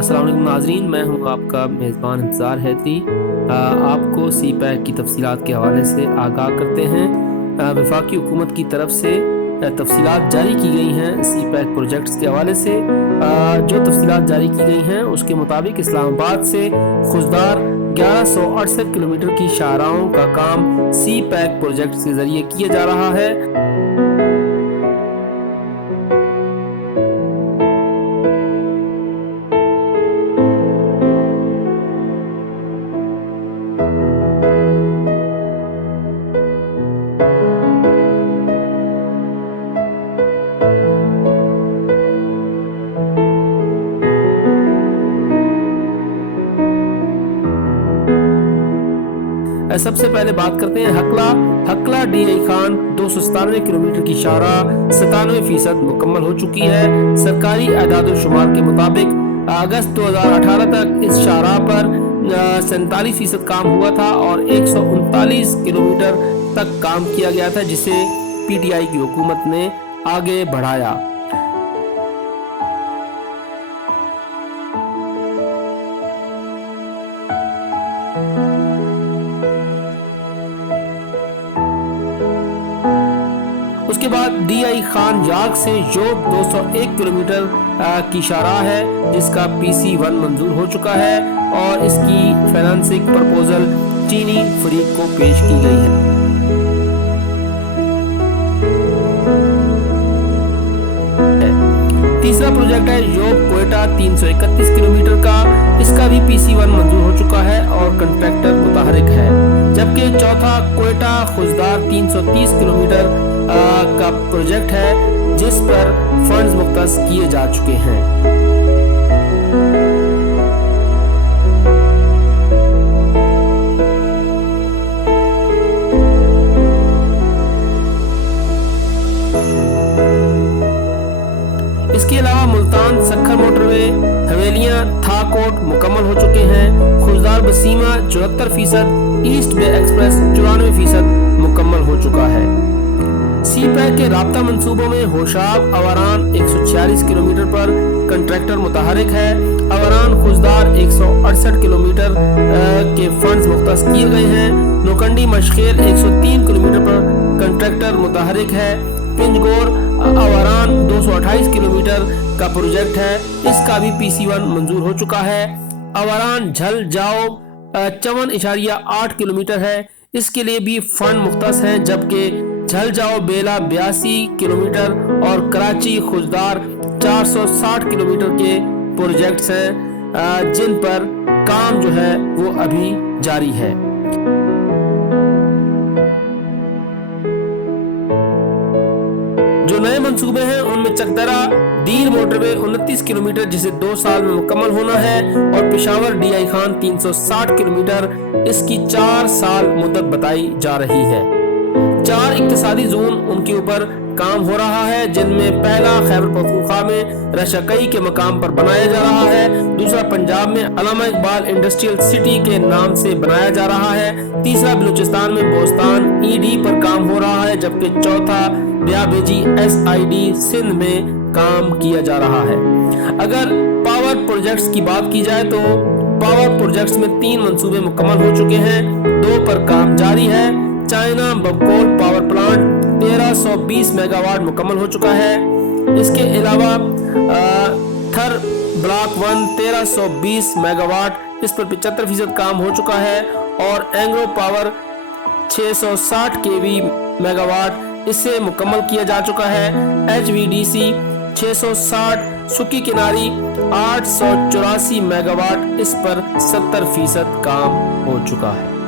अस्सलाम वालेकुम नाज़रीन, मैं हूं आपका मेज़बान इंतज़ार हैदरी। आपको सी पैक की तफसीलात के हवाले से आगाह करते हैं। वफाकी हुकूमत की तरफ से तफसीलात जारी की गई हैं सी पैक प्रोजेक्ट्स के हवाले से। जो तफसीलात जारी की गई हैं उसके मुताबिक इस्लामाबाद से खुशदार 1168 किलोमीटर की शाहराहों का काम सी पैक प्रोजेक्ट के ज़रिए किया जा रहा है। सबसे पहले बात करते हैं हकला DI खान 297 किलोमीटर की शाहराह 97% मुकम्मल हो चुकी है। सरकारी एदाद-ओ-शुमार के मुताबिक अगस्त 2018 तक इस शाहराह पर 47% काम हुआ था और 139 किलोमीटर तक काम किया गया था, जिसे PTI की हुकूमत ने आगे बढ़ाया। उसके बाद DI खान याग से जोब 201 किलोमीटर की शाहराह है, जिसका PC1 मंजूर हो चुका है और इसकी फाइनेंसिंग प्रपोजल चीनी फरीक को पेश की गई है। तीसरा प्रोजेक्ट है जोब कोयटा 331 किलोमीटर का। इसका भी PC1 मंजूर हो चुका है और कंट्रैक्टर मुतहरिक है। जबकि चौथा कोयटा खुशदार 330 किलोमीटर का प्रोजेक्ट है, जिस पर फंड्स मुख्तस किए जा चुके हैं। इसके अलावा मुल्तान सक्खर मोटरवे, हवेलियां थाकोट मुकम्मल हो चुके हैं। खुशदार बसीमा 74%, ईस्ट बे एक्सप्रेस 94% मुकम्मल हो चुका है। सी पैक के राब्ता मंसूबों में होशाब अवारान 146 किलोमीटर पर कंट्रैक्टर मुतहरिक है। अवारान खुशदार 168 किलोमीटर के फंड्स मुख्तस किए गए हैं। नोकंडी मशखेल 103 किलोमीटर पर कंट्रैक्टर मुतहरिक है। पिंजगोर अवारान 228 किलोमीटर का प्रोजेक्ट है, इसका भी PC1 मंजूर हो चुका है। अवारान झल जाओ 54.8 किलोमीटर है, इसके लिए भी फंड मुख्तस हैं। जबकि झल जाओ बेला 82 किलोमीटर और कराची खुशदार 460 किलोमीटर के प्रोजेक्ट्स हैं, जिन पर काम जो है वो अभी जारी है। जो नए मंसूबे हैं उनमें चकदरा दीर मोटरवे 29 किलोमीटर, जिसे 2 साल में मुकम्मल होना है, और पेशावर DI खान 360 किलोमीटर, इसकी 4 साल मुद्दत बताई जा रही है। 4 इक्तिसादी जोन उनके ऊपर काम हो रहा है, जिनमें पहला खैबर पख्तूनख्वा में रशाकई के मकाम पर बनाया जा रहा है। दूसरा पंजाब में अल्लामा इकबाल इंडस्ट्रियल सिटी के नाम से बनाया जा रहा है। तीसरा बलूचिस्तान में बोस्तान ED पर काम हो रहा है। जबकि चौथा ब्याबेजी SID सिंध में काम किया जा रहा है। अगर पावर प्रोजेक्ट्स की बात की जाए तो पावर प्रोजेक्ट्स में 3 मंसूबे मुकम्मल हो चुके हैं, 2 पर काम जारी है। चाइना बबकोल पावर प्लांट 1320 मेगावाट मुकम्मल हो चुका है। इसके अलावा थर ब्लॉक 1 1320 मेगावाट, इस पर 75% काम हो चुका है। और एंग्रो पावर 660 kV मेगावाट, इससे मुकम्मल किया जा चुका है। HVDC 660 सुकी किनारी 884 मेगावाट, इस पर 70% काम हो चुका है।